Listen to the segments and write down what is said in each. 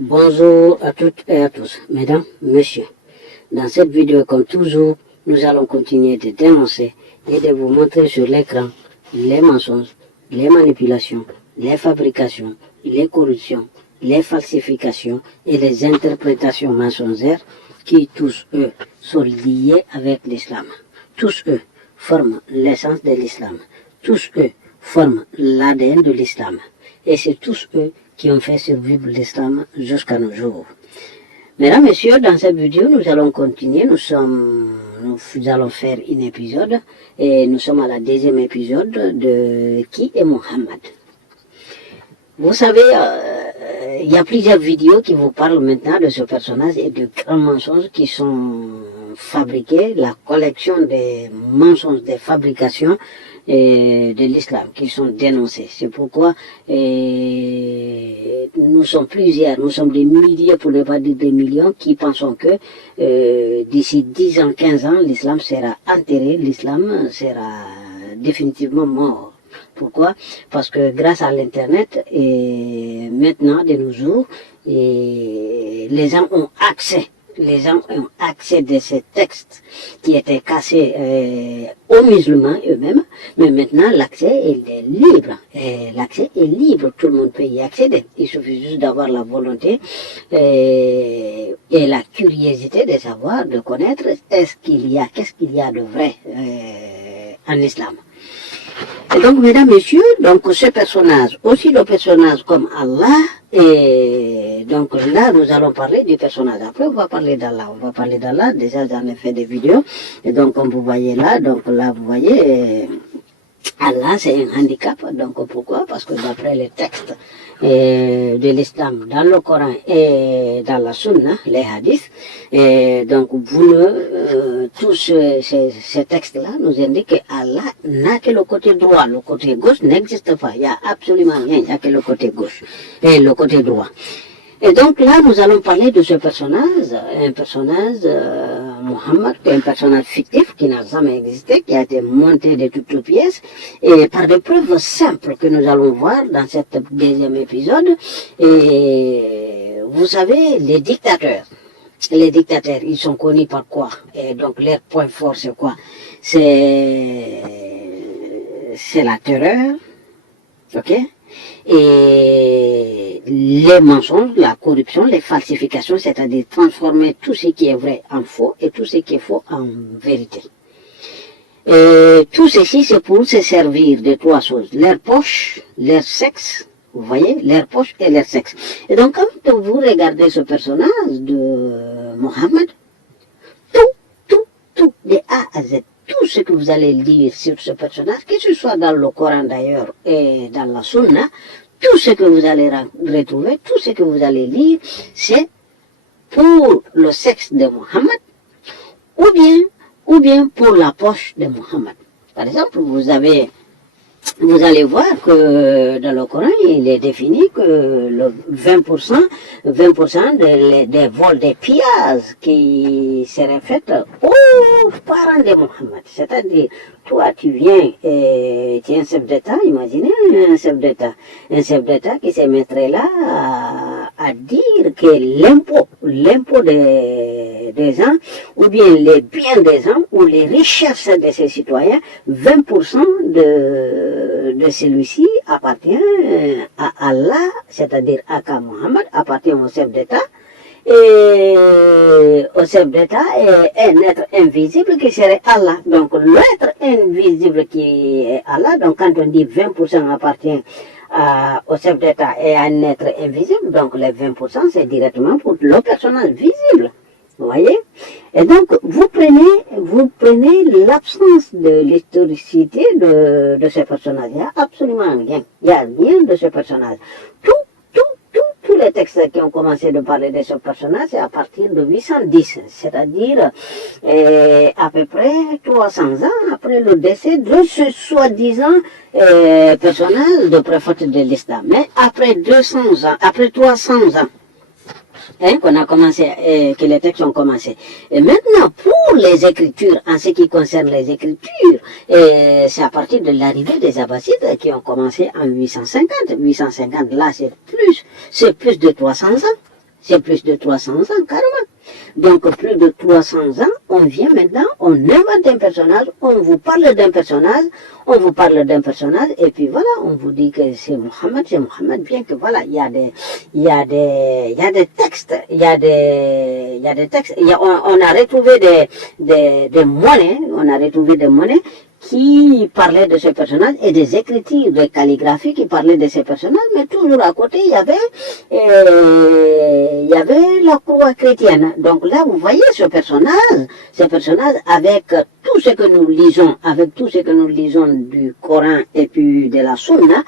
Bonjour à toutes et à tous, mesdames, messieurs. Dans cette vidéo, comme toujours, nous allons continuer de dénoncer et de vous montrer sur l'écran les mensonges, les manipulations, les fabrications, les corruptions, les falsifications et les interprétations mensongères qui, tous eux, sont liés avec l'islam. Tous eux forment l'essence de l'islam. Tous eux forment l'ADN de l'islam. Et c'est tous eux qui ont fait survivre l'islam jusqu'à nos jours. Mesdames, Messieurs, dans cette vidéo, nous allons continuer. Nous allons faire un épisode et nous sommes à la deuxième épisode de Qui est Mohammed. Vous savez, il y a plusieurs vidéos qui vous parlent maintenant de ce personnage et de grands mensonges qui sont fabriqués, la collection des mensonges, des fabrications de l'islam qui sont dénoncés. C'est pourquoi nous sommes plusieurs, nous sommes des milliers, pour ne pas dire des millions, qui pensons que d'ici 10 ans, 15 ans, l'islam sera enterré, l'islam sera définitivement mort. Pourquoi? Parce que grâce à l'internet et maintenant de nos jours, les gens ont accès. Les gens ont accès de ces textes qui étaient cassés aux musulmans eux-mêmes, mais maintenant l'accès est libre. L'accès est libre, tout le monde peut y accéder. Il suffit juste d'avoir la volonté et la curiosité de savoir, de connaître qu'est-ce qu'il y a de vrai en islam. Et donc, mesdames, messieurs, donc ce personnage, aussi le personnage comme Allah, et donc là, nous allons parler du personnage. Après, on va parler d'Allah. Déjà, j'en ai fait des vidéos. Et donc, comme vous voyez là, donc là, vous voyez, Allah, c'est un handicap. Donc, pourquoi? Parce que d'après les textes de l'islam dans le Coran et dans la Sunna, les hadiths, et donc tous ces textes-là nous indiquent que Allah n'a que le côté droit, le côté gauche n'existe pas, il n'y a absolument rien, il n'y a que le côté gauche et le côté droit. Et donc là, nous allons parler de ce personnage, un personnage, Mohammed, un personnage fictif qui n'a jamais existé, qui a été monté de toutes pièces, et par des preuves simples que nous allons voir dans cet deuxième épisode. Et vous savez, les dictateurs, ils sont connus par quoi? Et donc leur point fort, c'est quoi? C'est la terreur, ok? Et les mensonges, la corruption, les falsifications, c'est-à-dire transformer tout ce qui est vrai en faux et tout ce qui est faux en vérité. Et tout ceci, c'est pour se servir de trois choses, leur poche, leur sexe, vous voyez, leur poche et leur sexe. Et donc, quand vous regardez ce personnage de Mohammed, tout, de A à Z, tout ce que vous allez lire sur ce personnage, que ce soit dans le Coran d'ailleurs et dans la Sunna, tout ce que vous allez retrouver, tout ce que vous allez lire, c'est pour le sexe de Mohammed ou bien pour la poche de Mohammed. Par exemple, vous allez voir que dans le Coran, il est défini que le 20% des vols, des pillages qui seraient faits aux parents de Mohammed. C'est-à-dire, toi, tu viens et tu es un chef d'État, imaginez un chef d'État qui se mettrait là à dire que l'impôt des gens, ou bien les biens des gens, ou les richesses de ses citoyens, 20% de celui-ci appartient à Allah, c'est-à-dire à Mohammed, appartient au chef d'État, et au chef d'État est un être invisible qui serait Allah. Donc l'être invisible qui est Allah, donc quand on dit 20% appartient au chef d'État et à un être invisible, donc les 20% c'est directement pour le personnage visible. Vous voyez? Et donc, vous prenez l'absence de l'historicité de ce personnage. Il n'y a absolument rien. Il n'y a rien de ce personnage. Tous les textes qui ont commencé de parler de ce personnage, c'est à partir de 810, c'est-à-dire à peu près 300 ans après le décès de ce soi-disant personnage de prophète de l'islam. Mais après 200 ans, après 300 ans, qu'on a commencé, que les textes ont commencé. Et maintenant, pour les écritures, en ce qui concerne les écritures, c'est à partir de l'arrivée des Abbassides qui ont commencé en 850. 850, là, c'est plus de 300 ans. C'est plus de 300 ans, carrément. Donc, plus de 300 ans, on vient maintenant, on invente un personnage, on vous parle d'un personnage, et puis voilà, on vous dit que c'est Mohammed, bien que voilà, il y a des textes, on a retrouvé des monnaies, qui parlaient de ce personnage et des écritures de calligraphie qui parlaient de ces personnages, mais toujours à côté, il y avait la croix chrétienne. Donc là, vous voyez ce personnage avec tout ce que nous lisons, du Coran et puis de la Sunna,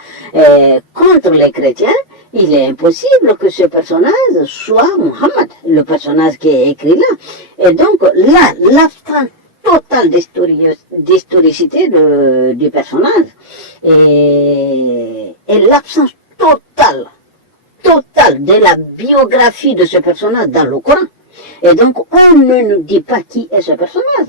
contre les chrétiens. Il est impossible que ce personnage soit Muhammad, le personnage qui est écrit là. Et donc là, l'absence totale d'historicité du personnage et l'absence totale de la biographie de ce personnage dans le Coran. Et donc, on ne nous dit pas qui est ce personnage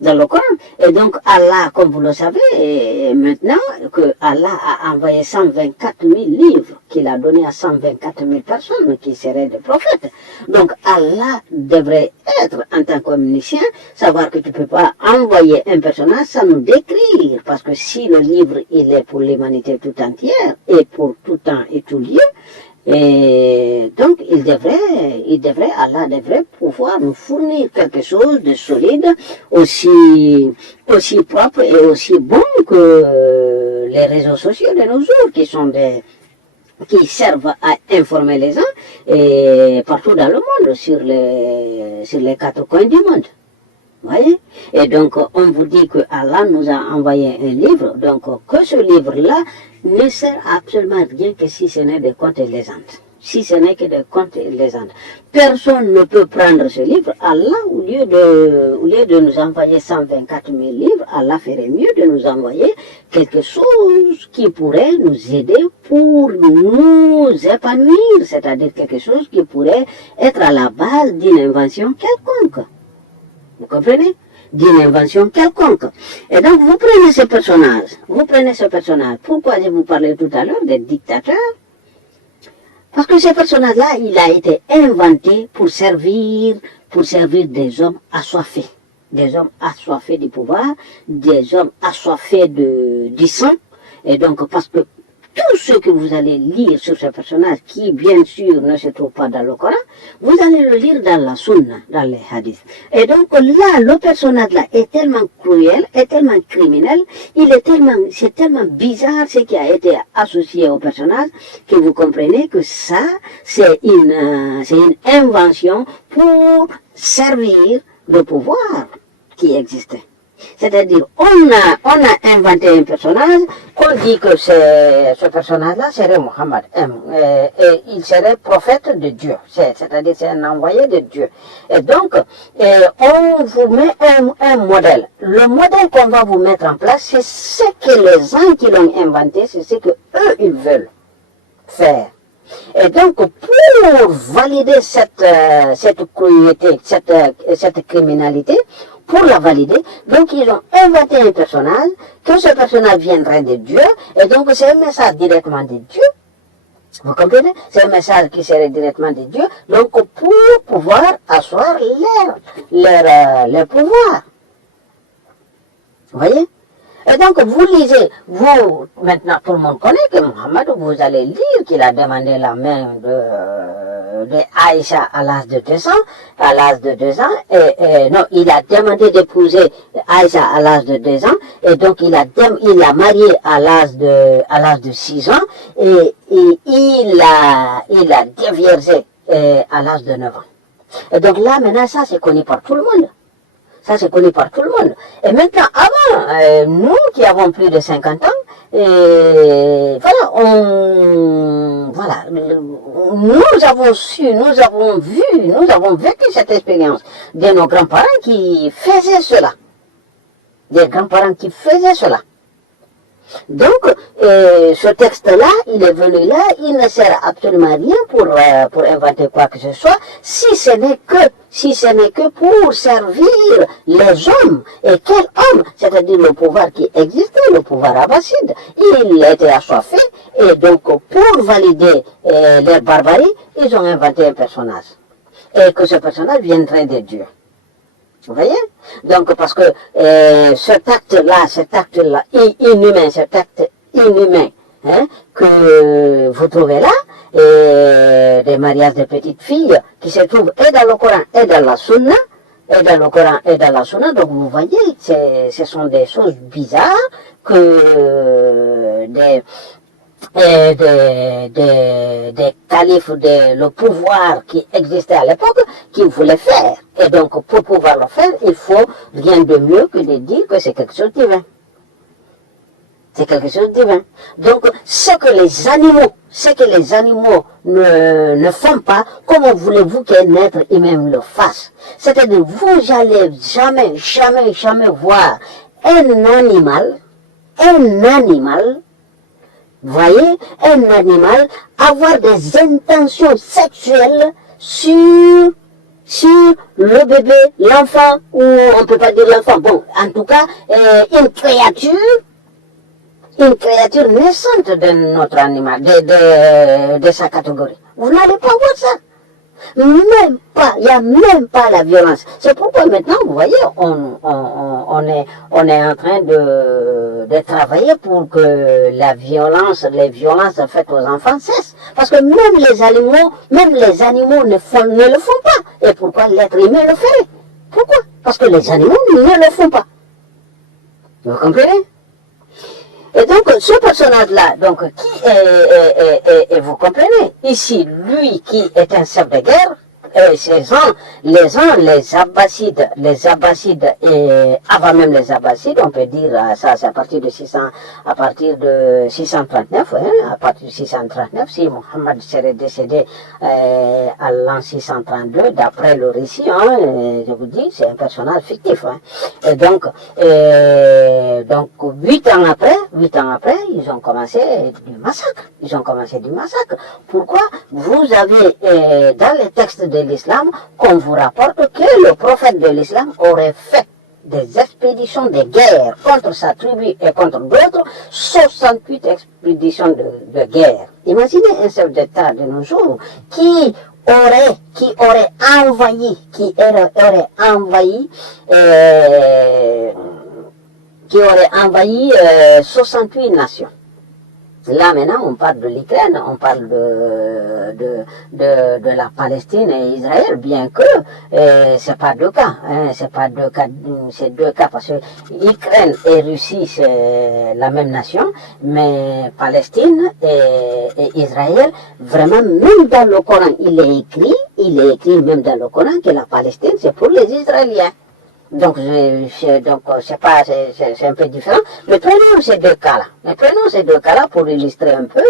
dans le Coran. Et donc, Allah, comme vous le savez, maintenant que Allah a envoyé 124 000 livres, qu'il a donné à 124 000 personnes qui seraient des prophètes. Donc, Allah devrait être, en tant qu'omniscient, savoir que tu ne peux pas envoyer un personnage sans nous décrire. Parce que si le livre, il est pour l'humanité tout entière, et pour tout temps et tout lieu, et donc, Allah devrait pouvoir nous fournir quelque chose de solide, aussi propre et aussi bon que les réseaux sociaux de nos jours, qui servent à informer les gens, et partout dans le monde, sur les quatre coins du monde. Voyez? Et donc, on vous dit que Allah nous a envoyé un livre, donc que ce livre-là ne sert absolument rien que si ce n'est des contes et légendes. Si ce n'est que des contes et légendes. Personne ne peut prendre ce livre. Allah, au lieu de nous envoyer 124 000 livres, Allah ferait mieux de nous envoyer quelque chose qui pourrait nous aider pour nous épanouir, c'est-à-dire quelque chose qui pourrait être à la base d'une invention quelconque. Vous comprenez? D'une invention quelconque. Et donc, vous prenez ce personnage. Pourquoi je vous parlais tout à l'heure des dictateurs? Parce que ce personnage-là, il a été inventé pour servir des hommes assoiffés. Des hommes assoiffés du pouvoir, des hommes assoiffés du sang. Et donc, parce que tout ce que vous allez lire sur ce personnage, qui bien sûr ne se trouve pas dans le Coran, vous allez le lire dans la Sunna, dans les hadiths. Et donc là, le personnage là est tellement cruel, est tellement criminel, c'est tellement bizarre ce qui a été associé au personnage, que vous comprenez que ça, c'est une invention pour servir le pouvoir qui existait. C'est-à-dire, on a inventé un personnage, qu'on dit que ce personnage-là serait Mohammed, et il serait prophète de Dieu, c'est-à-dire c'est un envoyé de Dieu. Et donc, on vous met un modèle. Le modèle qu'on va vous mettre en place, c'est ce que les gens qui l'ont inventé, c'est ce que eux ils veulent faire. Et donc, pour valider cette cruauté, cette criminalité, pour la valider, donc ils ont inventé un personnage, que ce personnage viendrait de Dieu, et donc c'est un message directement de Dieu. Vous comprenez? C'est un message qui serait directement de Dieu, donc pour pouvoir asseoir leur pouvoir. Vous voyez? Et donc, vous lisez, maintenant tout le monde connaît que Mohammed, vous allez lire qu'il a demandé la main de Aïcha à l'âge de 2 ans, non, il a demandé d'épouser Aïcha à l'âge de 2 ans, et donc il l'a marié à l'âge de 6 ans, et il a déviergé à l'âge de 9 ans. Et donc là, maintenant, ça c'est connu par tout le monde. Ça, c'est connu par tout le monde. Et maintenant, avant, nous qui avons plus de 50 ans, nous avons su, nous avons vécu cette expérience de nos grands-parents qui faisaient cela. Des grands-parents qui faisaient cela. Donc, ce texte-là, il est venu là, il ne sert absolument à rien pour inventer quoi que ce soit, si ce n'est que pour servir les hommes. Et quel homme? C'est-à-dire le pouvoir qui existait, le pouvoir abbasside. Il était assoiffé, et donc pour valider leur barbarie, ils ont inventé un personnage. Et que ce personnage viendrait de Dieu. Vous voyez? Donc, parce que cet acte-là, inhumain, hein, que vous trouvez là, des mariages de petites filles, qui se trouvent et dans le Coran et dans la Sunna, donc vous voyez, ce sont des choses bizarres que des califes, le pouvoir qui existait à l'époque, qui voulaient faire. Et donc, pour pouvoir le faire, il faut rien de mieux que de dire que c'est quelque chose de divin. C'est quelque chose de divin. Donc, ce que les animaux ne font pas, comment voulez-vous qu'un être humain le fasse? C'est-à-dire, vous n'allez jamais voir un animal, voyez, un animal avoir des intentions sexuelles sur le bébé, l'enfant, ou on peut pas dire l'enfant, bon, en tout cas, une créature naissante de notre animal, de sa catégorie. Vous n'allez pas voir ça. Même pas, il n'y a même pas la violence. C'est pourquoi maintenant, vous voyez, on est en train de travailler pour que les violences faites aux enfants cessent. Parce que même les animaux ne le font pas. Et pourquoi l'être humain le ferait? Pourquoi? Parce que les animaux ne le font pas. Vous comprenez? Et donc, ce personnage-là, donc, et vous comprenez, ici, lui qui est un chef de guerre, les Abbassides, et avant même les Abbassides, on peut dire, ça c'est à partir de 639, à partir de 639, si Mohammed serait décédé à l'an 632, d'après le récit, je vous dis, c'est un personnage fictif. Et donc 8 ans après, ils ont commencé du massacre. Pourquoi? Vous avez, dans les textes de l'islam, qu'on vous rapporte que le prophète de l'islam aurait fait des expéditions de guerre contre sa tribu et contre d'autres, 68 expéditions de guerre. Imaginez un chef d'État de nos jours qui aurait envahi 68 nations. Là, maintenant, on parle de l'Ukraine, on parle de la Palestine et Israël, bien que c'est pas deux cas, c'est deux cas parce que Ukraine et Russie c'est la même nation, mais Palestine et Israël, vraiment, même dans le Coran, il est écrit même dans le Coran que la Palestine c'est pour les Israéliens. Donc, c'est un peu différent. Mais prenons ces deux cas-là pour illustrer un peu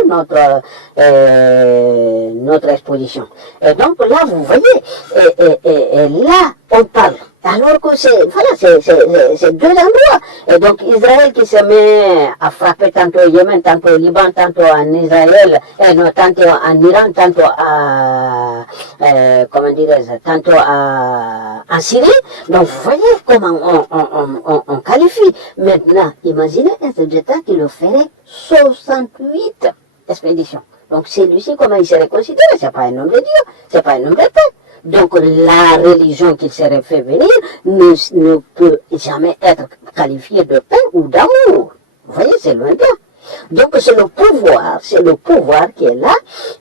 notre exposition. Et donc, là, vous voyez, et là, on parle. Alors que c'est deux endroits. Et donc, Israël qui se met à frapper tantôt au Yémen, tantôt au Liban, tantôt en Israël, tantôt en Iran, tantôt tantôt en Syrie. Donc, vous voyez comment on qualifie. Maintenant, imaginez un d'État qui le ferait 68 expéditions. Donc, celui-ci, comment il serait considéré? C'est pas un homme de Dieu, c'est pas un homme de paix. Donc, la religion qu'il serait fait venir ne peut jamais être qualifiée de paix ou d'amour. Vous voyez, c'est loin de là. Donc, c'est le pouvoir qui est là,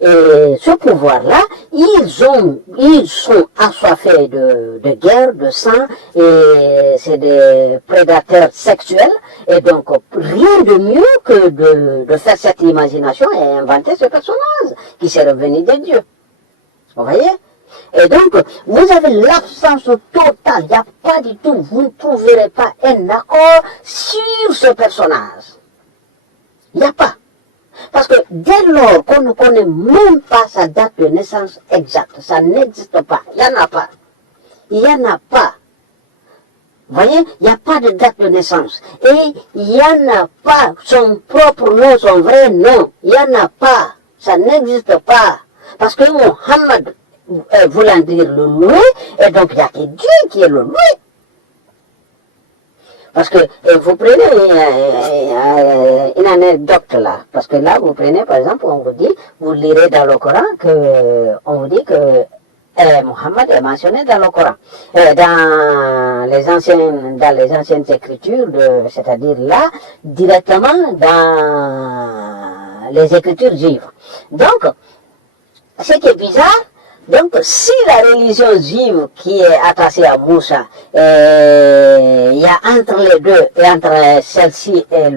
et ce pouvoir-là, ils sont assoiffés de guerre, de sang, et c'est des prédateurs sexuels, et donc, rien de mieux que de faire cette imagination et inventer ce personnage, qui serait venu de Dieu. Vous voyez? Et donc, vous avez l'absence totale, il n'y a pas du tout, vous ne trouverez pas un accord sur ce personnage. Il n'y a pas. Parce que dès lors qu'on ne connaît même pas sa date de naissance exacte, ça n'existe pas, il n'y en a pas. Il n'y en a pas. voyez, il n'y a pas de date de naissance. Et il n'y en a pas son propre nom, son vrai nom. Il n'y en a pas. Ça n'existe pas. Parce que Mohammed voulant dire le loué, et donc il n'y a que Dieu qui est le loué. Parce que vous prenez une anecdote là, parce que là vous prenez par exemple, on vous dit, vous lirez dans le Coran que on vous dit que Mohammed est mentionné dans le Coran, dans les anciennes écritures, c'est-à-dire là directement dans les écritures juives. Donc, ce qui est bizarre. Donc, si la religion juive qui est attachée à Moussa, il y a entre les deux, et entre celle-ci et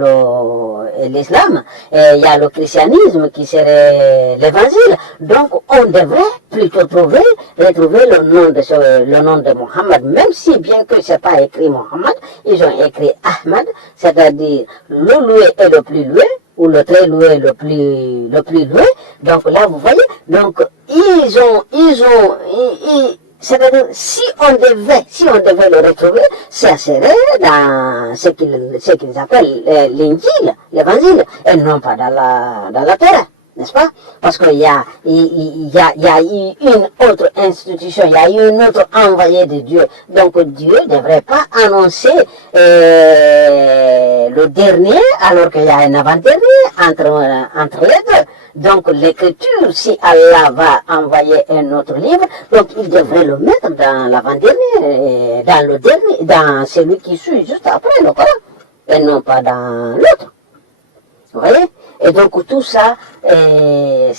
l'islam, il y a le christianisme qui serait l'évangile. Donc, on devrait plutôt retrouver le nom de Mohammed, même si bien que c'est pas écrit Mohammed, ils ont écrit Ahmad, c'est-à-dire le loué est le plus loué, ou le très loué le plus loué. Donc là, vous voyez, donc c'est-à-dire, si on devait le retrouver, ça serait dans ce qu'ils appellent l'Injil, l'évangile, et non pas dans la Torah, n'est-ce pas? Parce qu'il y a eu une autre institution, il y a eu une autre envoyé de Dieu. Donc Dieu ne devrait pas annoncer le dernier, alors qu'il y a un avant-dernier entre les deux. Donc l'écriture, si Allah va envoyer un autre livre, donc il devrait le mettre dans l'avant-dernier, dans le dernier, dans celui qui suit juste après le Coran, et non pas dans l'autre. Vous voyez? Et donc tout ça, c'est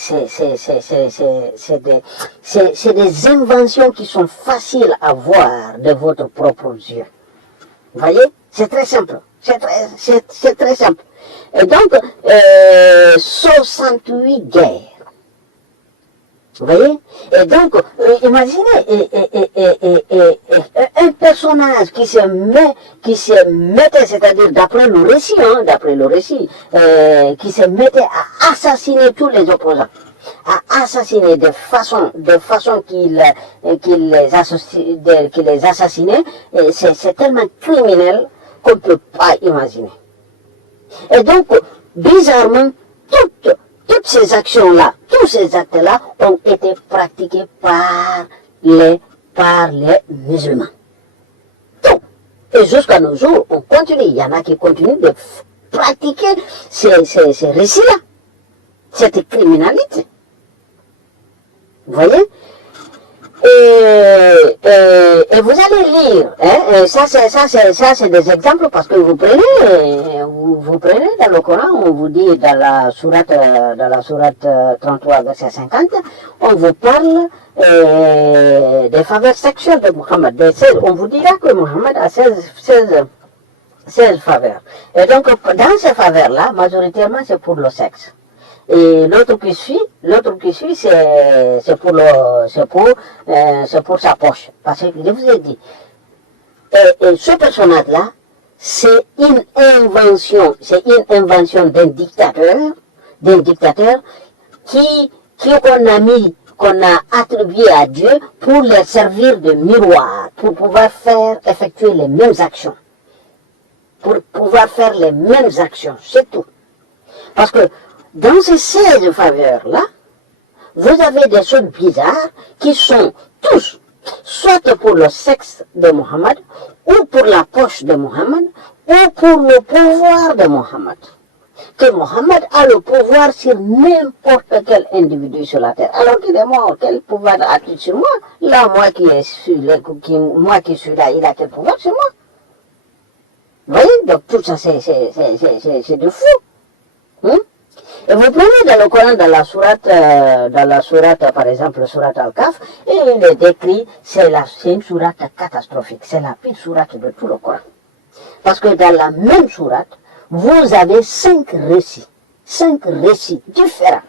des inventions qui sont faciles à voir de votre propre yeux. Vous voyez? C'est très simple. C'est très simple. Et donc, 68 guerres. Vous voyez? Et donc, imaginez, un personnage qui se mettait, c'est-à-dire d'après le récit, qui se mettait à assassiner tous les opposants, à assassiner de façon qu'il les assassinait, c'est tellement criminel qu'on ne peut pas imaginer. Et donc, bizarrement, toutes ces actions-là, tous ces actes-là ont été pratiqués par les musulmans. Tout. Et jusqu'à nos jours, on continue. Il y en a qui continuent de pratiquer ces récits-là, cette criminalité. Vous voyez? Et vous allez lire, hein, ça c'est des exemples parce que vous prenez dans le Coran, on vous dit dans la sourate 33 verset 50, on vous parle des faveurs sexuelles de Mohammed. On vous dira que Mohammed a 16 faveurs. Et donc dans ces faveurs-là, majoritairement c'est pour le sexe. Et l'autre qui suit, c'est pour sa poche. Parce que je vous ai dit, et ce personnage-là, c'est une invention d'un dictateur qu'on a attribué à Dieu pour le servir de miroir, pour pouvoir effectuer les mêmes actions. C'est tout. Parce que dans ces 16 faveurs-là, vous avez des choses bizarres qui sont tous, soit pour le sexe de Mohammed, ou pour la poche de Mohammed, ou pour le pouvoir de Mohammed. Que Mohammed a le pouvoir sur n'importe quel individu sur la terre. Alors qu'il est mort, quel pouvoir a-t-il sur moi? Là, moi qui suis là, il a quel pouvoir sur moi? Vous voyez? Donc tout ça, c'est de fou. Et vous prenez dans le Coran, dans la sourate, par exemple, la sourate Al-Kaf, et il est décrit, c'est une sourate catastrophique, c'est la pire sourate de tout le Coran. Parce que dans la même sourate, vous avez 5 récits différents.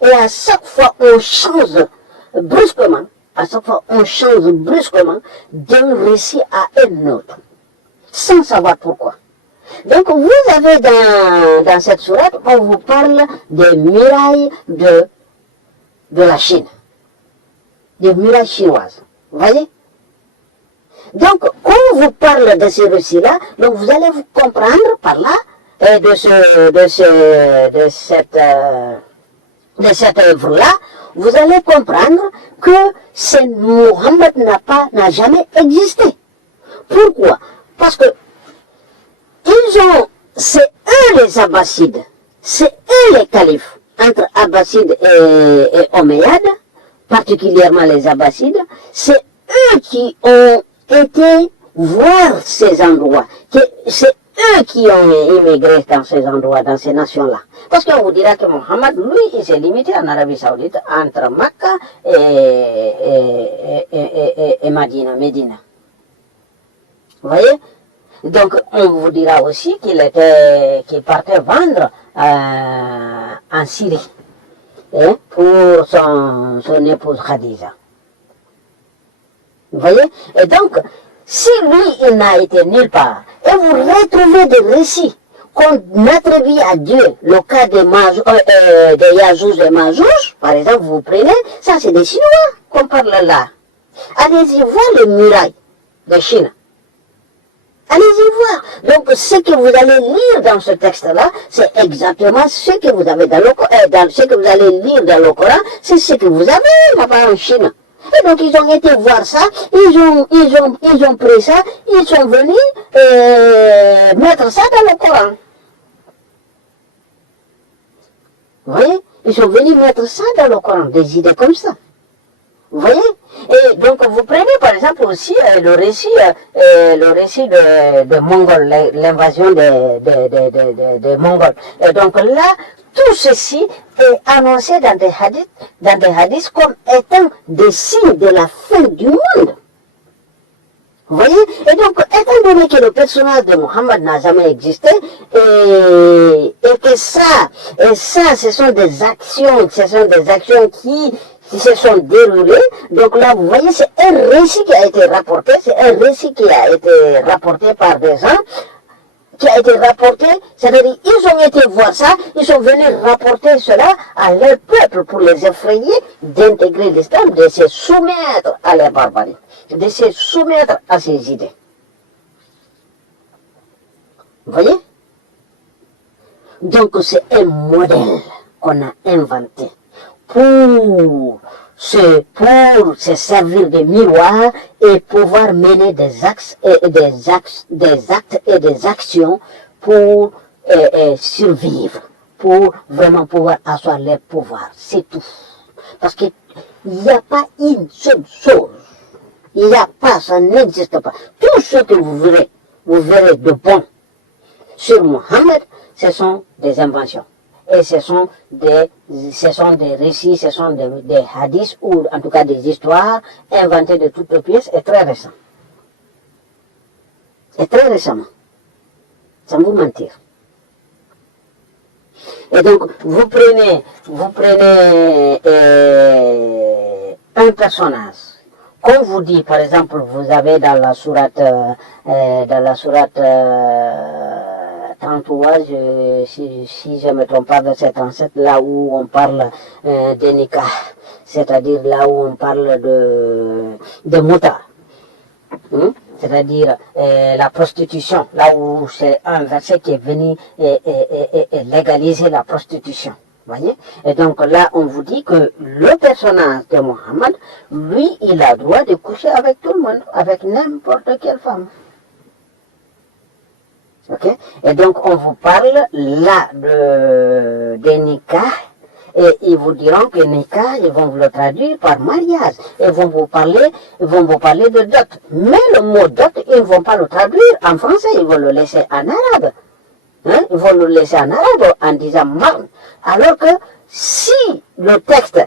Et à chaque fois, on change brusquement d'un récit à un autre, sans savoir pourquoi. Donc vous avez dans cette sourate, on vous parle des murailles de la Chine, des murailles chinoises, vous voyez? Donc, quand on vous parle de ces récits-là, donc vous allez vous comprendre par là de cette œuvre-là, vous allez comprendre que Mohammed n'a jamais existé. Pourquoi? Parce que c'est eux les Abbassides, c'est eux les califes, entre Abbassides et Omeyyades, particulièrement les Abbassides, c'est eux qui ont été voir ces endroits, c'est eux qui ont immigré dans ces endroits, dans ces nations-là. Parce qu'on vous dira que Mohammed, lui, il s'est limité en Arabie Saoudite, entre Mecca et Médina. Vous voyez? Donc, on vous dira aussi qu'il partait vendre en Syrie, pour son épouse Khadija. Vous voyez? Et donc, si lui, il n'a été nulle part, et vous retrouvez des récits qu'on attribue à Dieu, le cas de Yajouj et Majouj, par exemple, vous prenez, ça c'est des Chinois qu'on parle là. Allez-y voir les murailles de Chine. Allez-y voir. Donc, ce que vous allez lire dans ce texte-là, c'est exactement ce que vous avez ce que vous allez lire dans le Coran, c'est ce que vous avez là-bas en Chine. Et donc, ils ont été voir ça, ils ont pris ça, ils sont venus mettre ça dans le Coran. Vous voyez? Ils sont venus mettre ça dans le Coran, des idées comme ça. Vous voyez? Et donc, vous prenez par exemple aussi le récit de Mongols, l'invasion des Mongols. Et donc là, tout ceci est annoncé dans des hadiths comme étant des signes de la fin du monde. Vous voyez? Et donc, étant donné que le personnage de Mohammed n'a jamais existé, et que ça, ce sont des actions qui se sont déroulées. Donc là, vous voyez, c'est un récit qui a été rapporté, par des gens, c'est-à-dire ils ont été voir ça, ils sont venus rapporter cela à leur peuple pour les effrayer d'intégrer l'islam, de se soumettre à la barbarie, de se soumettre à ces idées. Vous voyez? Donc c'est un modèle qu'on a inventé pour se servir de miroir et pouvoir mener des actes et des actions pour survivre, pour vraiment pouvoir asseoir leur pouvoir. C'est tout. Parce qu'il n'y a pas une seule chose. Il n'y a pas, ça n'existe pas. Tout ce que vous verrez de bon sur Mohammed, ce sont des inventions. Et ce sont des récits, ce sont des hadiths, ou en tout cas des histoires inventées de toutes pièces, et très récents. Et très récemment. Sans vous mentir. Et donc, vous prenez un personnage. Comme vous dit, par exemple, vous avez dans la sourate 33, si je ne me trompe pas, verset 37, là où on parle de nikah, c'est-à-dire là où on parle de muta, c'est-à-dire la prostitution, là où c'est un verset qui est venu légaliser la prostitution. Voyez? Et donc là, on vous dit que le personnage de Mohammed, lui, il a le droit de coucher avec tout le monde, avec n'importe quelle femme. Ok? Et donc, on vous parle là de nikah, et ils vous diront que nikah, ils vont vous le traduire par mariage, et vont vous parler de dot. Mais le mot dot, ils ne vont pas le traduire en français, ils vont le laisser en arabe. Ils vont le laisser en arabe en disant man. Alors que si le texte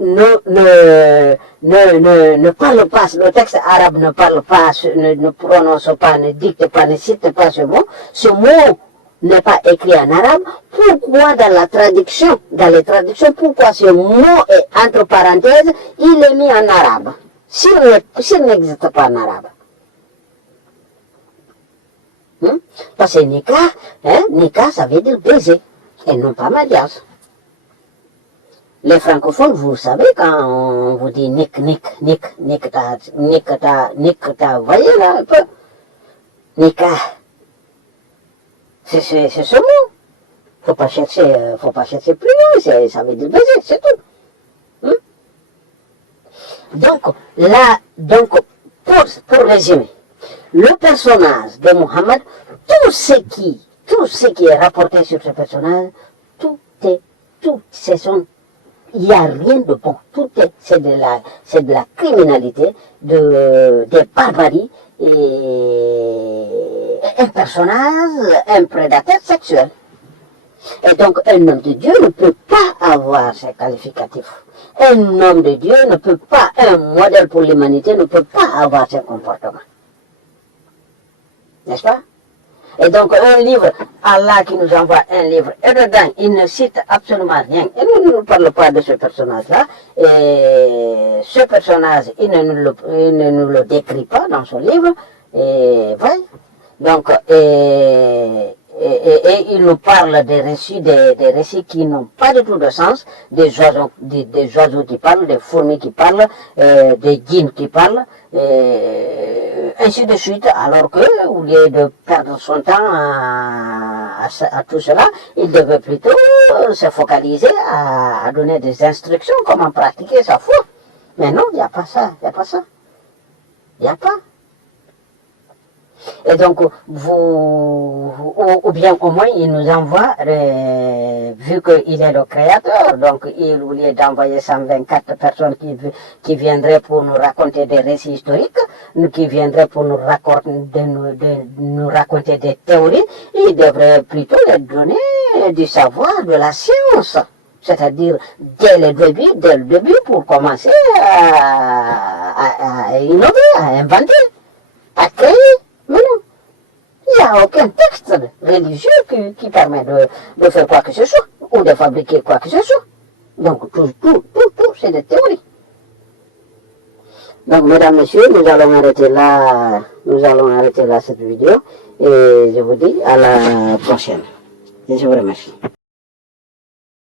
ne parle pas, le texte arabe ne parle pas, ne prononce pas, ne dicte pas, ne cite pas ce mot n'est pas écrit en arabe, pourquoi dans les traductions, pourquoi ce mot est entre parenthèses, il est mis en arabe, s'il n'existe pas en arabe? Parce que nikah, ça veut dire baiser, et non pas mariage. Les francophones, vous savez, quand on vous dit nique ta, vous voyez là un peu, nika, c'est ce mot. Faut pas chercher plus loin, ça veut dire baiser, c'est tout. Hein? Pour résumer, le personnage de Mohammed, tout ce qui est rapporté sur ce personnage, il n'y a rien de bon. C'est de la criminalité, des barbaries, et un personnage, un prédateur sexuel. Et donc, un homme de Dieu ne peut pas avoir ces qualificatifs. Un homme de Dieu ne peut pas, un modèle pour l'humanité ne peut pas avoir ce comportement. N'est-ce pas? Et donc, un livre, Allah qui nous envoie un livre, et dedans, il ne cite absolument rien. Et nous ne parlons pas de ce personnage-là. Et ce personnage, il ne nous le décrit pas dans son livre. Et voilà. Donc, et il nous parle des récits qui n'ont pas du tout de sens, des oiseaux qui parlent, des fourmis qui parlent, des djinns qui parlent, ainsi de suite, alors que, au lieu de perdre son temps à tout cela, il devait plutôt se focaliser à donner des instructions, comment pratiquer sa foi. Mais non, il n'y a pas ça. Et donc, ou bien au moins, il nous envoie, vu qu'il est le créateur, donc il, au lieu d'envoyer 124 personnes qui viendraient pour nous raconter des récits historiques, qui viendraient pour nous raconter des théories, il devrait plutôt leur donner du savoir, de la science. C'est-à-dire, dès le début, pour commencer à innover, à inventer, à créer. Mais non, il n'y a aucun texte religieux qui permet de faire quoi que ce soit, ou de fabriquer quoi que ce soit. Donc tout, c'est des théories. Donc mesdames, messieurs, nous allons arrêter là cette vidéo, et je vous dis à la prochaine. Et je vous remercie.